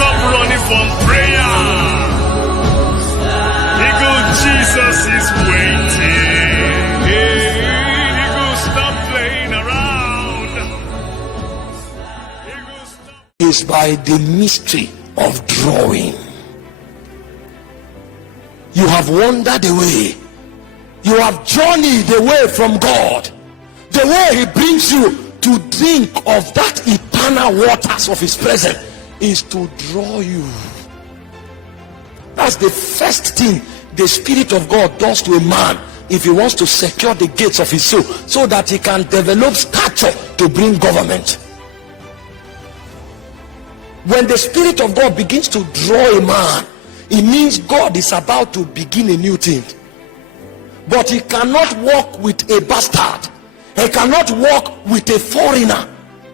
come running from prayer. Eagle, Jesus is waiting. Eagle, stop playing around. Eagle, stop. Is by the mystery of drawing. You have wandered away. You have journeyed away from God. The way he brings you to drink of that eternal waters of his presence is to draw you. That's the first thing the Spirit of God does to a man if he wants to secure the gates of his soul, so that he can develop stature to bring government. When the Spirit of God begins to draw a man, it means God is about to begin a new thing. But he cannot walk with a bastard. He cannot walk with a foreigner.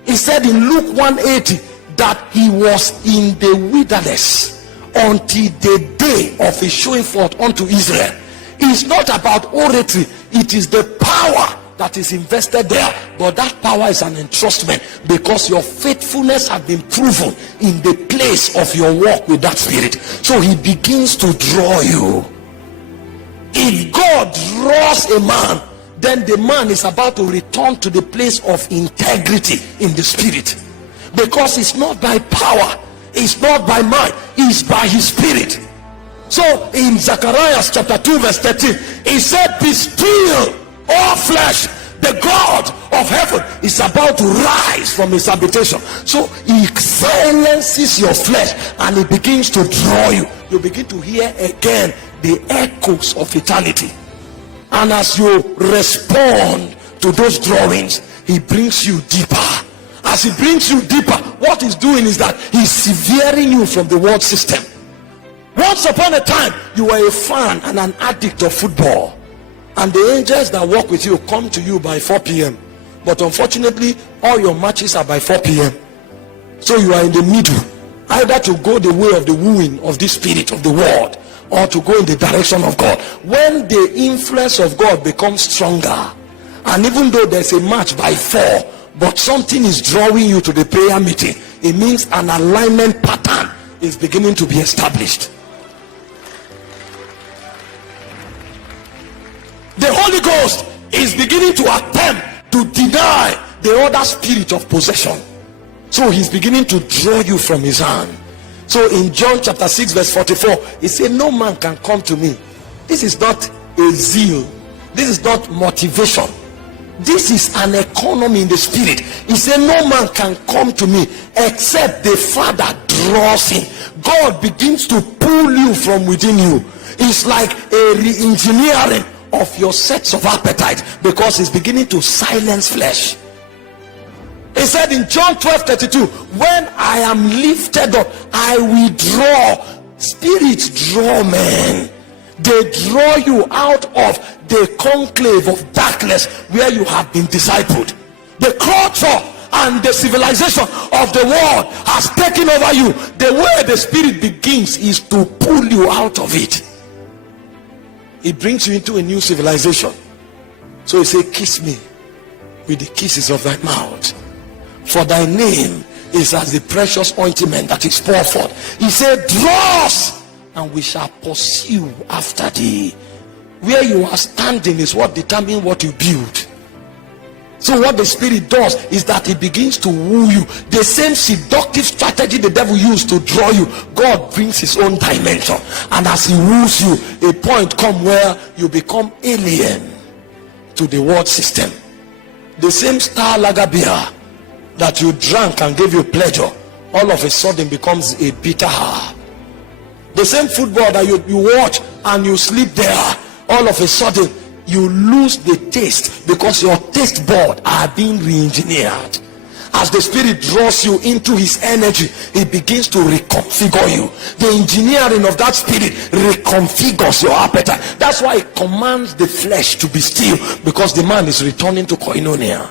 He said in Luke 1:80 that he was in the wilderness until the day of his showing forth unto Israel. It's not about oratory, it is the power that is invested there. But that power is an entrustment, because your faithfulness has been proven in the place of your walk with that Spirit. So he begins to draw you. If God draws a man, then the man is about to return to the place of integrity in the Spirit, because it's not by power, it's not by might, it's by his Spirit. So in Zechariah chapter 2 verse 13, he said, be still, all flesh. The God of heaven is about to rise from his habitation. So he silences your flesh and he begins to draw you. You begin to hear again the echoes of eternity. And as you respond to those drawings, he brings you deeper. As he brings you deeper, what he's doing is that he's severing you from the world system. Once upon a time, you were a fan and an addict of football, and the angels that walk with you come to you by 4 p.m. But unfortunately, all your matches are by 4 p.m. So you are in the middle, either to go the way of the wooing of this spirit of the world, or to go in the direction of God. When the influence of God becomes stronger, and even though there's a match by 4, but something is drawing you to the prayer meeting, it means an alignment pattern is beginning to be established. The Holy Ghost is beginning to attempt to deny the other spirit of possession. So he's beginning to draw you from his hand. So in John chapter 6 verse 44, he said, no man can come to me. This is not a zeal. This is not motivation. This is an economy in the spirit. He said, no man can come to me except the Father draws him. God begins to pull you from within you. It's like a re-engineering of your sets of appetite, because it's beginning to silence flesh. He said in John 12:32, when I am lifted up, I will draw. Spirits draw men. They draw you out of the conclave of darkness where you have been discipled. The culture and the civilization of the world has taken over you. The way the Spirit begins is to pull you out of it. It brings you into a new civilization. So he said, kiss me with the kisses of thy mouth, for thy name is as the precious ointment that is poured forth. He said, draw us, and we shall pursue after thee. Where you are standing is what determines what you build. So what the Spirit does is that he begins to woo you. The same seductive strategy the devil used to draw you, God brings his own dimension. And as he woos you, a point comes where you become alien to the world system. The same star lager beer that you drank and gave you pleasure, all of a sudden becomes a bitter herb. The same football that you watch and you sleep there, all of a sudden you lose the taste, because your taste buds are being re-engineered. As the Spirit draws you into his energy, it begins to reconfigure you. The engineering of that Spirit reconfigures your appetite. That's why it commands the flesh to be still, because the man is returning to koinonia.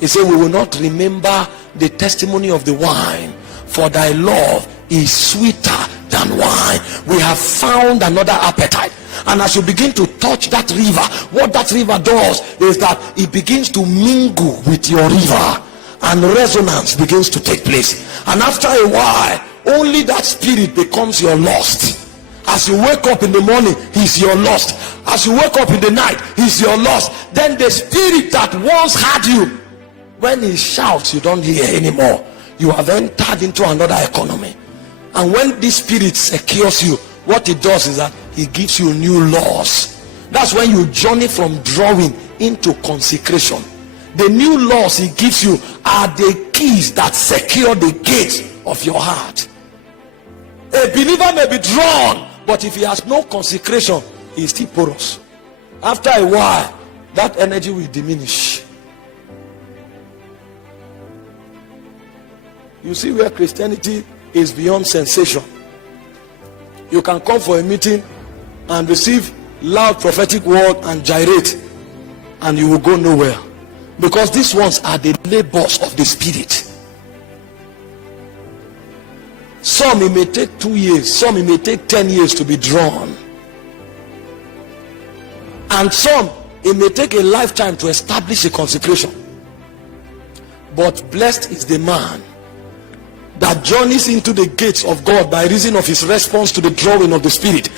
He said, we will not remember the testimony of the wine, for thy love is sweeter than wine. We have found another appetite. And as you begin to touch that river, what that river does is that it begins to mingle with your river. and resonance begins to take place. And after a while, only that spirit becomes your lust. As you wake up in the morning, he's your lust. As you wake up in the night, he's your lust. Then the spirit that once had you, when he shouts, you don't hear anymore. You have entered into another economy. And when this spirit secures you, what it does is that he gives you new laws. That's when you journey from drawing into consecration. The new laws he gives you are the keys that secure the gates of your heart. A believer may be drawn, but if he has no consecration, he is still porous. After a while, that energy will diminish. You see where Christianity is beyond sensation. You can come for a meeting and receive loud prophetic word and gyrate, and you will go nowhere, because these ones are the labors of the spirit. Some it may take 2 years, some it may take 10 years to be drawn, and some it may take a lifetime to establish a consecration. But blessed is the man that journeys into the gates of God by reason of his response to the drawing of the spirit.